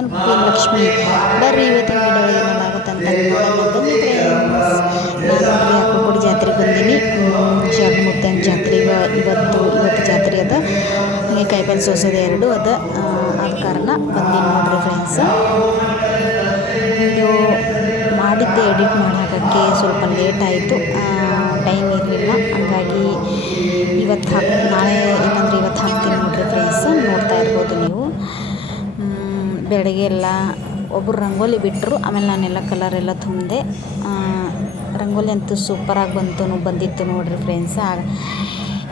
ನಾನು ಲಕ್ಷ್ಮಿ, ಬರ್ರಿ ಇವತ್ತಿನ ವಿಡಿಯೋ ಏನೇನಾಗುತ್ತೆ ಅಂತ ಅಕ್ಕನಕೋಡಿ ಜಾತ್ರೆಗೆ ಬಂದೀನಿ. ಶರಣಮುತ್ತನ ಜಾತ್ರೆ ಇವ ಇವತ್ತು ಇವತ್ತು ಜಾತ್ರೆ ಅದ. ಹಾಗೆ ಕಾಯಿಪಲ್ಲೆ ಸೋಸೋದು ಎರಡು ಅದ. ಆದ ಕಾರಣ ಬಂದೀನಿ ನೋಡ್ರಿ ಫ್ರೆಂಡ್ಸ್ ವಿಡಿಯೋ ಮಾಡಿದ್ದೆ ಎಡಿಟ್ ಮಾಡೋಕ್ಕೆ ಸ್ವಲ್ಪ ಲೇಟ್ ಆಯಿತು. ಟೈಮ್ ಇರಲಿಲ್ಲ. ಹಾಗಾಗಿ ಇವತ್ತು ನಾಳೆ ಬೆಳಗ್ಗೆ ಎಲ್ಲ ಒಬ್ಬರು ರಂಗೋಲಿ ಬಿಟ್ಟರು ಆಮೇಲೆ ನಾನೆಲ್ಲ ಕಲರ್ ಎಲ್ಲ ತುಂಬಿದೆ ರಂಗೋಲಿ ಅಂತೂ ಸೂಪರಾಗಿ ಬಂತು ಬಂದಿತ್ತು ನೋಡಿರಿ ಫ್ರೆಂಡ್ಸ್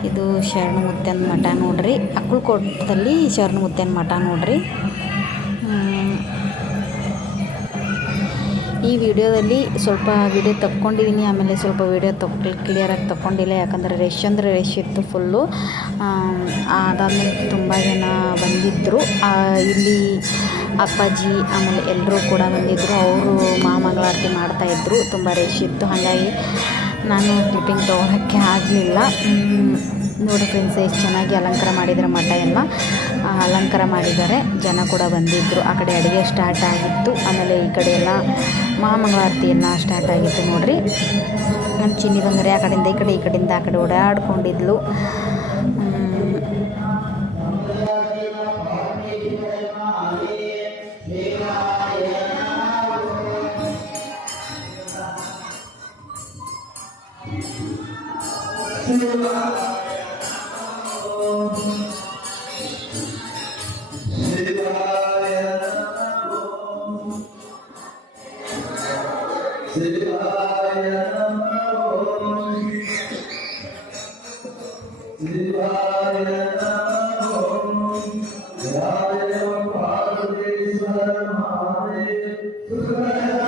ಇದು ಶರಣ ಮುತ್ತನ ಮಠ ನೋಡ್ರಿ. ಅಕ್ಕಲಕೋಟದಲ್ಲಿ ಶರಣ ಮುತ್ತನ ಮಠ ನೋಡ್ರಿ. ಈ ವಿಡಿಯೋದಲ್ಲಿ ಸ್ವಲ್ಪ ವಿಡಿಯೋ ತಕ್ಕೊಂಡಿದ್ದೀನಿ ಆಮೇಲೆ ಸ್ವಲ್ಪ ವಿಡಿಯೋ ತಕ್ಕ ಕ್ಲಿಯರಾಗಿ ತಕ್ಕೊಂಡಿಲ್ಲ ಯಾಕಂದರೆ ರಶ್ ಅಂದರೆ ರಶ್ ಇತ್ತು ಫುಲ್ಲು ಅದಾದಮೇಲೆ ತುಂಬ ಜನ ಬಂದಿದ್ದರು ಇಲ್ಲಿ ಅಪ್ಪಾಜಿ, ಆಮೇಲೆ ಎಲ್ಲರೂ ಕೂಡ ಬಂದಿದ್ದರು ಅವರು ಮಹಾಮಂಗಳಾರತಿ ಮಾಡ್ತಾಯಿದ್ರು ತುಂಬ ರಶ್ ಇತ್ತು. ಹಾಗಾಗಿ ನಾನು ಕ್ಲಿಪ್ಪಿಂಗ್ ತೊಗೊಳಕ್ಕೆ ಆಗಲಿಲ್ಲ. ನೋಡಿ ಫ್ರೆಂಡ್ಸ್ ಎಷ್ಟು ಚೆನ್ನಾಗಿ ಅಲಂಕಾರ ಮಾಡಿದ್ದಾರೆ ಮಠ ಎಲ್ಲ. ಅಲಂಕಾರ ಮಾಡಿದ್ದಾರೆ ಜನ ಕೂಡ ಬಂದಿದ್ದರು ಆ ಕಡೆ ಅಡುಗೆ ಸ್ಟಾರ್ಟ್ ಆಗಿತ್ತು. ಆಮೇಲೆ ಈ ಕಡೆ ಎಲ್ಲ ಮಹಾಮಂಗಳಾರತಿ ಎಲ್ಲ ಸ್ಟಾರ್ಟ್ ಆಗಿತ್ತು ನೋಡ್ರಿ. ನಮ್ಮ ಚಿನ್ನಿ ಬಂದರೆ ಆ ಕಡೆಯಿಂದ ಈ ಕಡೆ, ಈ ಕಡೆಯಿಂದ ಆ ಕಡೆ ಓಡಾಡ್ಕೊಂಡಿದ್ಲು. Obrigado.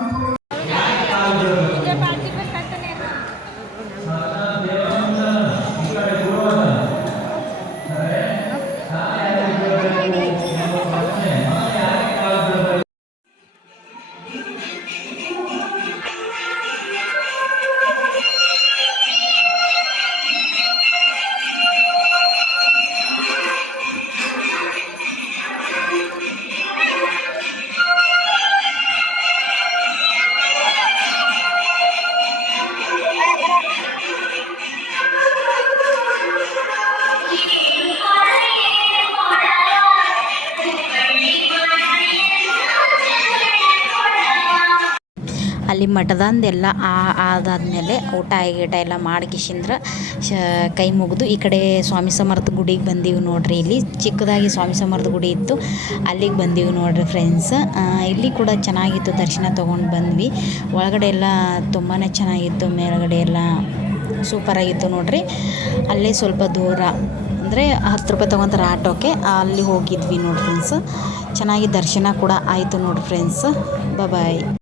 ಅಲ್ಲಿ ಮಠದಂದೆಲ್ಲ ಆದಾದ್ಮೇಲೆ ಊಟ ಗೀಟ ಎಲ್ಲ ಮಾಡಿಕಿಶಿಂದ್ರ ಶ, ಕೈ ಮುಗಿದು ಈ ಕಡೆ ಸ್ವಾಮಿ ಸಮರ್ಥ ಗುಡಿಗೆ ಬಂದೀವಿ ನೋಡ್ರಿ. ಇಲ್ಲಿ ಚಿಕ್ಕದಾಗಿ ಸ್ವಾಮಿ ಸಮರ್ಥ ಗುಡಿ ಇತ್ತು. ಅಲ್ಲಿಗೆ ಬಂದೀವಿ ನೋಡ್ರಿ ಫ್ರೆಂಡ್ಸ್ ಇಲ್ಲಿ ಕೂಡ ಚೆನ್ನಾಗಿತ್ತು. ದರ್ಶನ ತೊಗೊಂಡು ಬಂದ್ವಿ. ಒಳಗಡೆ ಎಲ್ಲ ತುಂಬಾ ಚೆನ್ನಾಗಿತ್ತು. ಮೇಲ್ಗಡೆ ಎಲ್ಲ ಸೂಪರಾಗಿತ್ತು ನೋಡ್ರಿ. ಅಲ್ಲೇ ಸ್ವಲ್ಪ ದೂರ, ಅಂದರೆ ಹತ್ತು ರೂಪಾಯಿ ತೊಗೊತಾರೆ ಆಟೋಕ್ಕೆ, ಅಲ್ಲಿ ಹೋಗಿದ್ವಿ ನೋಡಿ ಫ್ರೆಂಡ್ಸ್ ಚೆನ್ನಾಗಿ ದರ್ಶನ ಕೂಡ ಆಯಿತು ನೋಡಿ ಫ್ರೆಂಡ್ಸ್ ಬಾಯ್